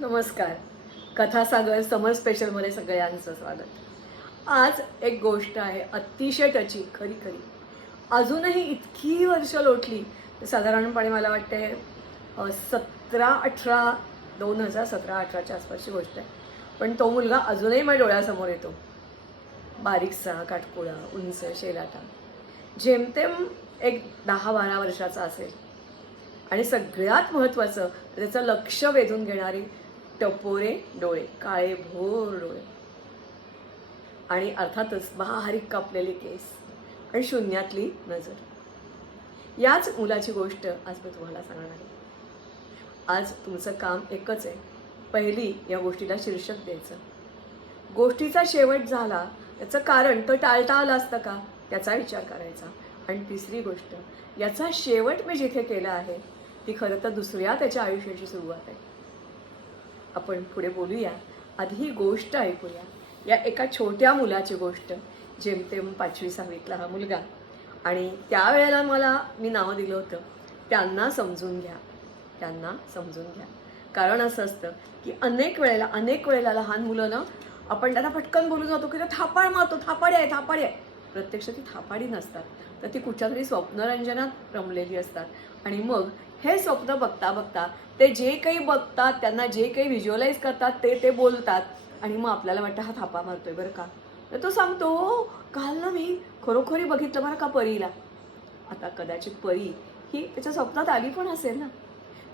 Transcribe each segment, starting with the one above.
नमस्कार. कथासागर समर स्पेशलमध्ये सगळ्यांचं स्वागत. आज एक गोष्ट आहे अतिशय टची, खरी खरी. अजूनही इतकी वर्ष लोटली तर साधारणपणे मला वाटते 17-18 2017-18च्या आसपासची गोष्ट आहे. पण तो मुलगा अजूनही माझ्या डोळ्यासमोर येतो. बारीकसा, काटकोळा, उंच, शेलाटा. जेमतेम एक 10-12 वर्षाचा असेल. आणि सगळ्यात महत्त्वाचं त्याचं लक्ष वेधून घेणारी टपोरे डोळे, काळे भोर डोळे आणि अर्थातच बारीक कापलेले केस आणि शून्यातली नजर. याच मुलाची गोष्ट आज मी तुम्हाला सांगणार आहे. आज तुमचं काम एकच आहे, पहिली या गोष्टीला शीर्षक द्यायचं. गोष्टीचा शेवट झाला याचं कारण तो टाळता आलं असतं का याचा विचार करायचा. आणि तिसरी गोष्ट, याचा शेवट मी जिथे केला आहे ती खरं तर दुसऱ्या त्याच्या आयुष्याची सुरुवात आहे. आपण पुढे बोलूया, आधी ही गोष्ट ऐकूया. या एका छोट्या मुलाची गोष्ट, जेमतेम 5वी-6वीतला हा मुलगा. आणि त्यावेळेला मी नाव दिलं होतं त्यांना समजून घ्या, त्यांना समजून घ्या. कारण असं असतं की अनेक वेळेला लहान मुलं ना, आपण त्यांना पटकन बोलून जातो की थापाड मारतो, थापाडी आहे. प्रत्यक्ष ती थापाडी नसतात, तर ती कुठच्या तरी स्वप्नरंजनात रमलेली असतात. आणि मग हे स्वप्न बघता बघता ते जे काही बघतात, त्यांना जे काही व्हिज्युअलाइज करतात ते बोलतात. आणि मग आपल्याला वाटतं हा थापा मारतोय बरं का. तर तो सांगतो, काल ना मी खरोखरी बघितलं बरं का परीला. आता कदाचित परी ही त्याच्या स्वप्नात आली पण असेल ना,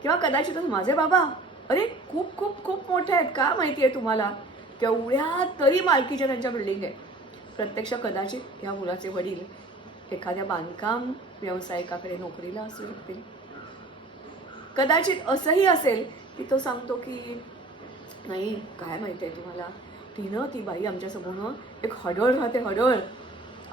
किंवा कदाचित माझे बाबा अरे खूप खूप खूप मोठे आहेत, का माहिती आहे तुम्हाला, केवढ्या तरी मालकीच्या त्यांच्या बिल्डिंग आहे. प्रत्यक्ष कदाचित या मुलाचे वडील एखाद्या बांधकाम व्यावसायिकाकडे नोकरीला असू शकतील. कदाचित असंही असेल की तो सांगतो की नाही, काय माहिती आहे तुम्हाला, ती बाई आमच्यासमोर एक हडळ राहते, हडळ.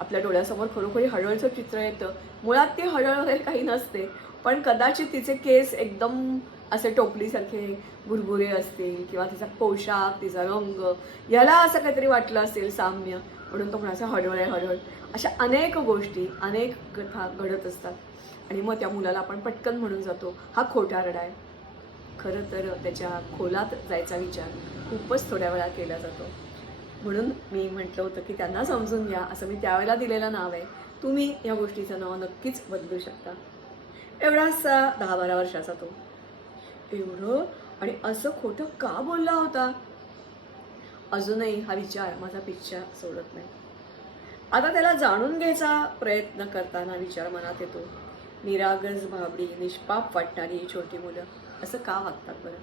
आपल्या डोळ्यासमोर खरोखरी हडळचं चित्र येतं. मुळात ती हडळ वगैरे काही नसते, पण कदाचित तिचे केस एकदम असे टोपलीसारखे भुरभुरे असतील, किंवा तिचा पोशाख, तिचा रंग, याला असं काहीतरी वाटलं असेल साम्य, म्हणून तो म्हणायचा हडळ आहे, हडळ. अशा अनेक गोष्टी, अनेक कथा घडत असतात. आणि मग त्या मुलाला आपण पटकन म्हणून जातो हा खोटारडा आहे. खरं तर त्याच्या खोलात जायचा विचार खूपच थोड्या वेळा केला जातो. म्हणून मी म्हटलं होतं की त्यांना समजून घ्या, असं मी त्यावेळेला दिलेलं नाव आहे. तुम्ही या गोष्टीचं नाव नक्कीच बदलू शकता. एवढासा 10-12 वर्षाचा तो, एवढं आणि असं खोटं का बोलला होता. अजूनही हा विचार माझा पिच्छा सोडत नाही. आता त्याला जाणून घ्यायचा प्रयत्न करताना विचार मनात येतो, निरागस, भाबडी, निष्पाप वाटणारी ही छोटी मुलं असं का वागतात बरं.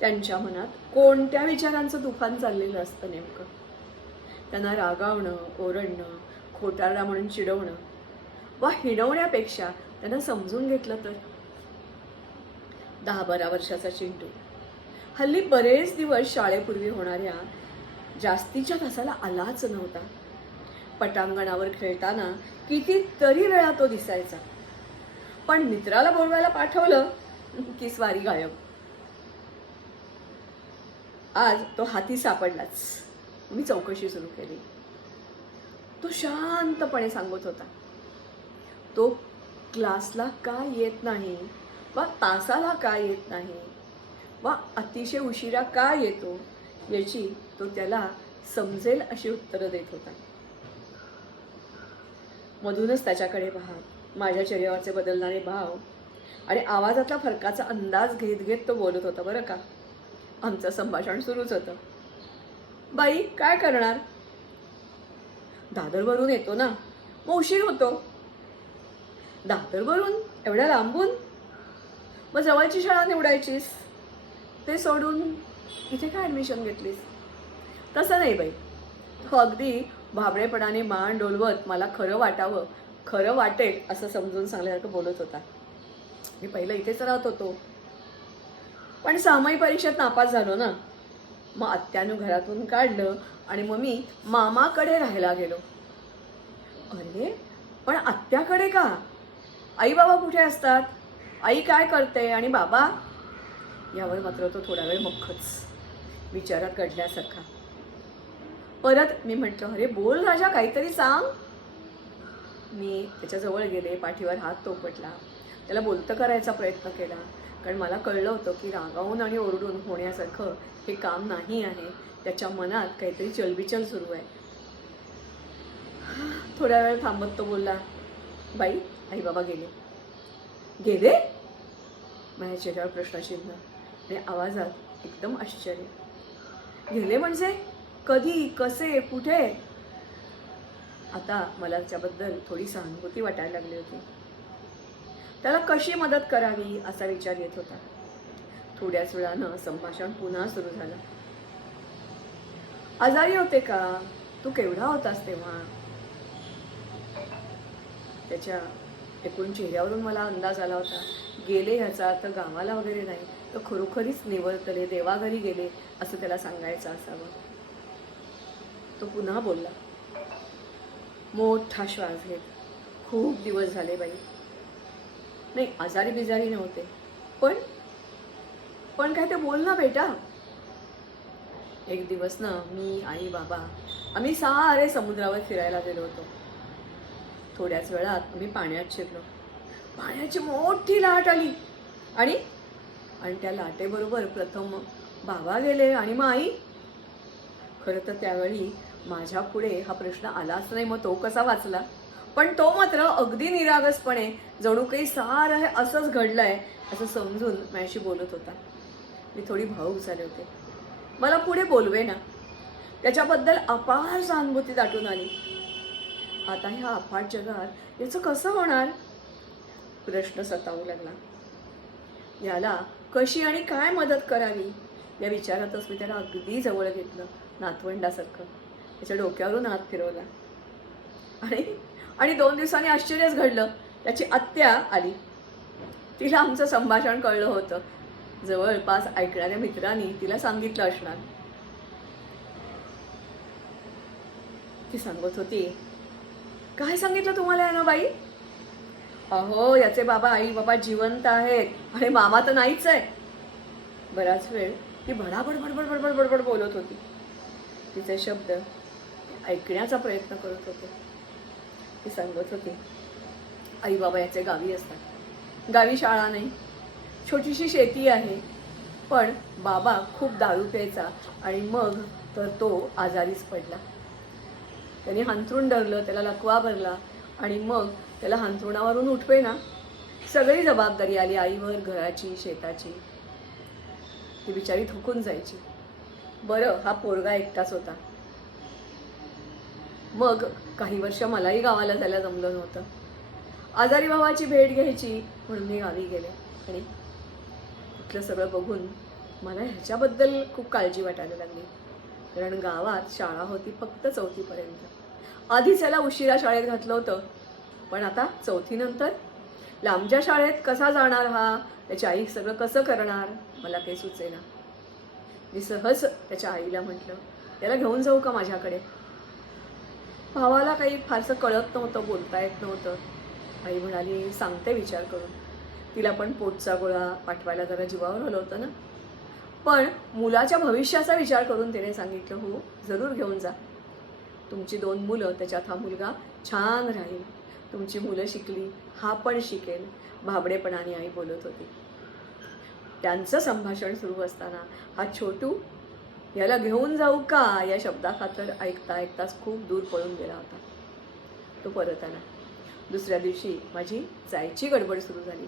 त्यांच्या मनात कोणत्या विचारांचं तुफान चाललेलं असतं नेमकं. त्यांना रागावणं, ओरडणं, खोटारडा म्हणून चिडवणं वा हिणवण्यापेक्षा त्यांना समजून घेतलं तर. 10-12 वर्षाचा चिंटू हल्ली बरेच दिवस शाळेपूर्वी होणाऱ्या जास्तीच्या तासाला आलाच नव्हता. पटांगणावर खेळताना कितीतरी वेळा तो दिसायचा, पण मित्राला बोलवायला पाठवलं की स्वारी गायब. आज तो हाती सापडलाच. मी चौकशी सुरू केली. तो शांतपणे सांगत होता, तो क्लासला का येत नाही, वा तासाला का येत नाही, वा अतिशय उशिरा का येतो, याची तो त्याला समजेल अशी उत्तरं देत होता. मधूनच त्याच्याकडे पाहत माझ्या चेहऱ्यावरचे बदलणारे भाव आणि आवाजातला फरकाचा अंदाज घेत घेत तो बोलत होता बरं का. आमचं संभाषण सुरूच होतं. बाई काय करणार, दादरवरून येतो ना, मग उशीर होतो. दादरवरून एवढ्या लांबून, मग जवळची शाळा निवडायचीस, ते सोडून इथे काय ॲडमिशन घेतलीस. तसं नाही बाई, तो अगदी भाबडेपणाने मान डोलवत मला खरं वाटेल असं समजून सांगल्यासारखं बोलत होता. मी पहिलं इथेच राहत होतो, पण सामाई परीक्षेत नापास झालो ना, मग आत्यानं घरातून काढलं आणि मग मी मामाकडे राहायला गेलो. अरे पण आत्याकडे का, आई बाबा कुठे असतात, आई काय करते आणि बाबा. यावर मात्र तो थोडा वेळ मख्खच विचारात गडल्यासारखा. परत मी म्हटलं, अरे बोल राजा, काहीतरी सांग. मी त्याच्याजवळ गेले, पाठीवर हात थोपटला, त्याला बोलतं करायचा प्रयत्न केला. कारण मला कळलं होतं की रागावून आणि ओरडून होण्यासारखं हे काम नाही आहे. त्याच्या मनात काहीतरी चलबिचल सुरू आहे. थोड्या वेळ थांबत तो बोलला, बाई आई बाबा गेले. गेले? माझ्या चेहऱ्यावर प्रश्नचिन्ह आणि आवाजात एकदम आश्चर्य. गेले म्हणजे? कधी, कसे, कुठे? आता मला त्याच्याबद्दल थोडी सहानुभूती वाटायला लागली होती. त्याला कशी मदत करावी असा विचार येत होता. थोड्याच वेळानं संभाषण पुन्हा सुरू झालं. आजारी होते का? तू केवढा होतास तेव्हा? त्याच्या एकूण चेहऱ्यावरून मला अंदाज आला होता. गेले ह्याचा अर्थ गावाला वगैरे नाही, तर खरोखरीच निवर्तले, देवाघरी गेले असं त्याला सांगायचं असावं. तो पुन्हा बोलला, मोठा श्वास घेत, खूप दिवस झाले बाई. नाही, आजारी बिजारी नव्हते, पण काय ते बोल ना बेटा. एक दिवस ना मी, आई, बाबा आम्ही सारे समुद्रावर फिरायला गेलो होतो. थोड्याच वेळात आम्ही पाण्यात शिरलो. पाण्याची मोठी लाट आली आणि त्या लाटेबरोबर प्रथम बाबा गेले आणि मग आई. खरं तर त्यावेळी माझ्या पुढे हा प्रश्न आलाच नाही, मग तो कसा वाचला. पण तो मात्र अगदी निरागसपणे जणू काही सारं हे असंच घडलंय असं समजून माझ्याशी बोलत होता. मी थोडी भावूक झाले होते. मला पुढे बोलवे ना. त्याच्याबद्दल अपार सहानुभूती दाटून आली. आता ह्या अफाट जगात याचं कसं होणार? प्रश्न सतावू लागला. याला कशी आणि काय मदत करावी या विचारातच मी त्याला अगदी जवळ घेतलं, नातवंडासारखं. त्याच्या डोक्यावरून हात फिरवला आणि 2 दिवसांनी आश्चर्यच घडलं. त्याची आत्या आली. तिला आमचं संभाषण कळलं होतं. जवळपास ऐकणाऱ्या मित्रांनी तिला सांगितलं असणार. ती सांगत होती, काय सांगितलं तुम्हाला यानं बाई? अहो, याचे बाबा आई बाबा जिवंत आहेत आणि मामा तर नाहीच आहे. बराच वेळ ती भडाभड बडबड बडबड बडबड बोलत होती. तिचे शब्द ऐकण्याचा प्रयत्न करत होते. ती सांगत होती, आई बाबा याचे गावी असतात. गावी शाळा नाही, छोटीशी शेती आहे. पण बाबा खूप दारू प्यायचा आणि मग तर तो आजारीच पडला. त्याने हांतरून धरलं, त्याला लकवा भरला आणि मग त्याला हांतरुणावरून उठवे ना, सगळी जबाबदारी आली आईवर, घराची, शेताची. ती बिचारी थकून जायची. बरं, हा पोरगा एकटाच होता. मग काही वर्ष मलाही गावाला जायला जमलं नव्हतं. आजारी भावाची भेट घ्यायची म्हणून मी गावी गेले आणि इथलं सगळं बघून मला ह्याच्याबद्दल खूप काळजी वाटायला लागली. कारण गावात शाळा होती फक्त 4थी पर्यंत. आधीच याला उशिरा शाळेत घातलं होतं, पण आता 4थी नंतर लांबच्या शाळेत कसा जाणार हा? त्याची आई सगळं कसं करणार? मला काही सुचेना. मी सहज त्याच्या आईला म्हटलं, त्याला घेऊन जाऊ का माझ्याकडे? भावाला काही फारसं कळत नव्हतं, बोलता येत नव्हतं. आई म्हणाली, सांगते विचार करून. तिला पण पोटचा गोळा पाठवायला जरा जीवावर आलं होतं ना. पण मुलाच्या भविष्याचा विचार करून तिने सांगितलं, हो जरूर घेऊन जा. तुमची 2 मुलं, त्याच्यात हा मुलगा छान राहील. तुमची मुलं शिकली, हा पण शिकेल. भाबडेपणाने आई बोलत होती. त्यांचं संभाषण सुरू असताना हा छोटू याला घेऊन जाऊ का या शब्दाखातर ऐकता ऐकताच खूप दूर पळून गेला होता. तो परत आला. दुसऱ्या दिवशी माझी जायची गडबड सुरू झाली.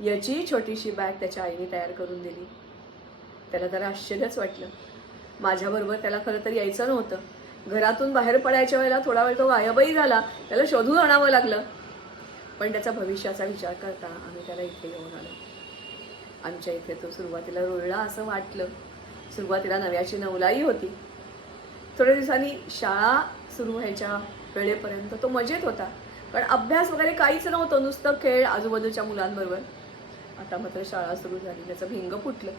याची छोटीशी बॅग त्याच्या आईने तयार करून दिली. त्याला जरा आश्चर्यच वाटलं. माझ्याबरोबर त्याला खरं तर यायचं नव्हतं. घरातून बाहेर पडायच्या वेळेला थोडा वेळ तो गायबही झाला. त्याला शोधून आणावं लागलं. पण त्याच्या भविष्याचा विचार करता आम्ही त्याला इथे घेऊन आलो. आमच्या इथे तो सुरुवातीला रुळला असं वाटलं. सुरुवातीला नव्याची नवलाई होती. थोड्या दिवसांनी शाळा सुरू व्हायच्या वेळेपर्यंत तो मजेत होता. कारण अभ्यास वगैरे काहीच नव्हतं, नुसतं खेळ आजूबाजूच्या मुलांबरोबर. आता मात्र शाळा सुरू झाली, त्याचं भिंग फुटलं.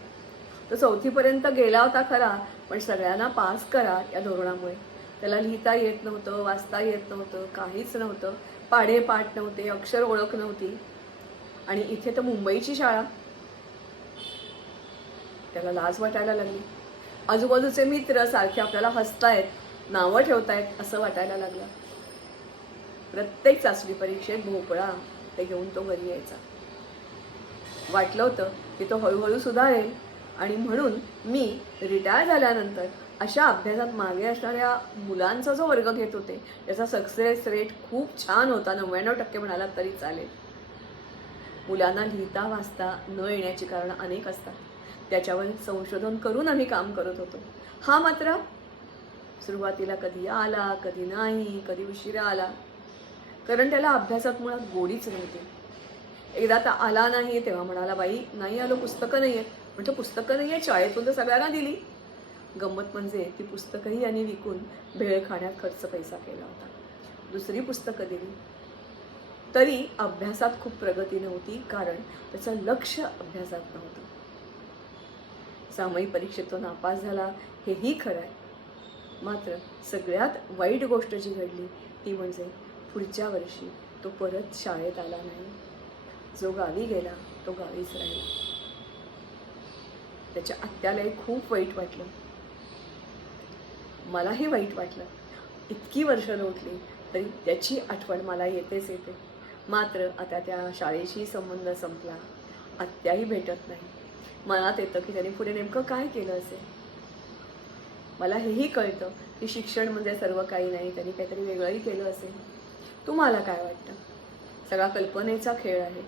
तो 4थीपर्यंत गेला होता खरा, पण सगळ्यांना पास करा या धोरणामुळे त्याला लिहिता येत नव्हतं, वाचता येत नव्हतं, काहीच नव्हतं. पाढे पाठ नव्हते, अक्षर ओळख नव्हती. आणि इथे तर मुंबईची शाळा. त्याला लाज वाटायला लागली. आजूबाजूचे मित्र सारखे आपल्याला हसतायत, नावं ठेवतायत असं वाटायला लागलं. प्रत्येक चाचणी परीक्षेत भोपळा ते घेऊन तो घरी यायचा. वाटलं होतं की तो हळूहळू सुधारेल आणि म्हणून मी रिटायर झाल्यानंतर अशा अभ्यासात मागे असणाऱ्या मुलांचा जो वर्ग घेत होते त्याचा सक्सेस रेट खूप छान होता, 99% म्हणालात तरी चालेल. मुलांना लिहिता वाचता न येण्याची कारणं अनेक असतात. त्याच्यावर संशोधन करून आम्ही काम करत होतो. हा मात्र सुरुवातीला कधी आला, कधी नाही, कधी उशिरा आला, कारण त्याला अभ्यासात मुळात गोडीच नव्हती. एकदा तर आला नाही तेव्हा म्हणाला, बाई नाही आलो, पुस्तकं नाही आहेत. म्हटलं पुस्तकं नाही आहेत, शाळेतून तर सगळ्यांना दिली. गंमत म्हणजे ती पुस्तकंही यांनी विकून भेळ खाण्यात खर्च पैसा केला होता. दुसरी पुस्तकं दिली तरी अभ्यासात खूप प्रगती नव्हती, कारण त्याचं लक्ष अभ्यासात नव्हतं. सामायिक परीक्षेत तो नापास झाला हेही खरं आहे. मात्र सगळ्यात वाईट गोष्ट जी घडली ती म्हणजे पुढच्या वर्षी तो परत शाळेत आला नाही. जो गावी गेला तो गावीच राहिला. त्याच्या आत्यालाही खूप वाईट वाटलं, मलाही वाईट वाटलं. इतकी वर्ष लोटली तरी त्याची आठवण मला येतेच येते. मात्र आता त्या शाळेशी संबंध संपला, आत्याही भेटत नाही. मनात येतं की त्याने पुढे नेमकं काय केलं असेल. मला हेही कळतं की शिक्षण म्हणजे सर्व काही नाही, त्यांनी काहीतरी वेगळंही केलं असेल. तुम्हाला काय वाटतं? सगळा कल्पनेचा खेळ आहे.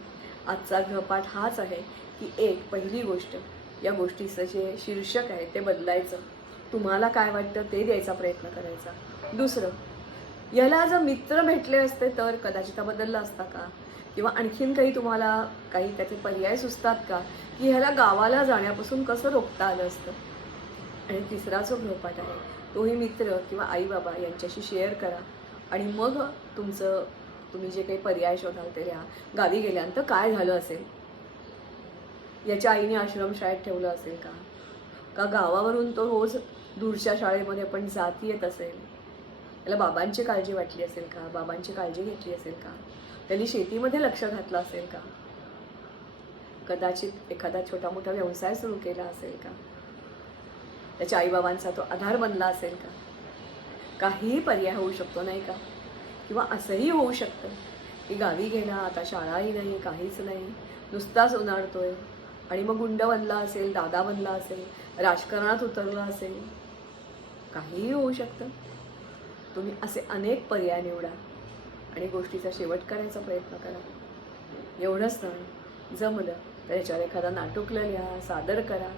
आजचा गृहपाठ हाच आहे की एक पहिली गोष्ट, या गोष्टीचं जे शीर्षक आहे ते बदलायचं. तुम्हाला काय वाटतं ते द्यायचा प्रयत्न करायचा. दुसरं, याला जर मित्र भेटले असते तर कदाचित हा बदलला असता का, किंवा आणखीन काही तुम्हाला काही त्याचे पर्याय सुचतात का, की ह्याला गावाला जाण्यापासून कसं रोखता आलं असतं. आणि तिसरा जो गृहपाठ आहे तोही मित्र किंवा आई बाबा यांच्याशी शेअर करा आणि मग तुम्ही जे काही पर्याय शोधाल ते लिहा. गावी गेल्यानंतर काय झालं असेल, याच्या आईने आश्रमशाळेत ठेवलं असेल का, का गावावरून तो रोज दूरच्या शाळेमध्ये पण जात येत असेल, त्याला बाबांची काळजी वाटली असेल का, बाबांची काळजी घेतली असेल का, त्यांनी शेतीमध्ये लक्ष घातलं असेल का, कदाचित एखादा छोटा मोठा व्यवसाय सुरू केला असेल का, त्याच्या आईबाबांचा तो आधार बनला असेल का. काहीही पर्याय होऊ शकतो नाही का. किंवा असंही होऊ शकतं की गावी गेला, आता शाळाही नाही, काहीच नाही, नुसताच उन्हाळतोय आणि मग गुंड बनला असेल, दादा बनला असेल, राजकारणात उतरला असेल. काहीही होऊ शकतं. तुम्ही असे अनेक पर्याय निवडा आणि गोष्टीचा शेवट करायचा प्रयत्न करा. एवढंच नाही, जमलं तर याच्यावर एखादा नाटुकलं लिहा, सादर करा.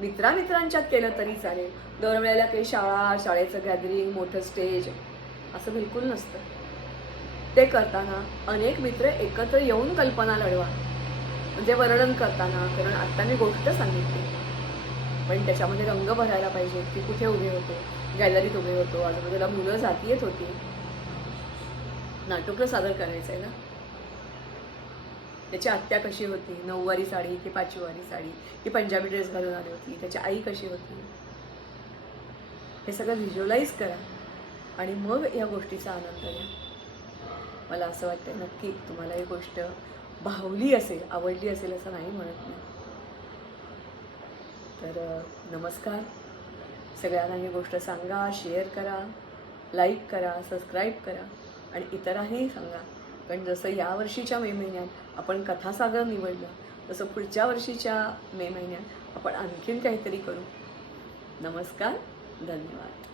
मित्रांच्यात केलं तरी चालेल. दरवेळेला काही शाळेचं गॅदरिंग, मोठं स्टेज असं बिलकुल नसतं. ते करताना अनेक मित्र एकत्र येऊन कल्पना लढवा. म्हणजे वर्णन करताना, कारण आत्ता मी गोष्ट सांगितली पण त्याच्यामध्ये रंग भरायला पाहिजे की कुठे उभे होतो, गॅलरीत उभे होतो, आजूबाजूला मुलं जाती येत होती. नाटकं सादर करायचं आहे ना. त्याची आत्या कशी होती, 9वारी साडी की 5वारी साडी की पंजाबी ड्रेस घालून आली होती, त्याची आई कशी होती, हे सगळं व्हिज्युअलाइज करा आणि मग या गोष्टीचा आनंद घ्या. मला असं वाटतं नक्की तुम्हाला ही गोष्ट भावली असेल, आवडली असेल असं नाही म्हणत मी. तर नमस्कार. सगळ्यांना ही गोष्ट सांगा, शेअर करा, लाईक करा, सबस्क्राईब करा आणि इतरांनाही सांगा. कारण जसं यावर्षीच्या मे महिन्यात आपण कथासागर निवडलं तसं पुढच्या वर्षीच्या मे महिन्यात आपण आणखीन काहीतरी करू. नमस्कार, धन्यवाद.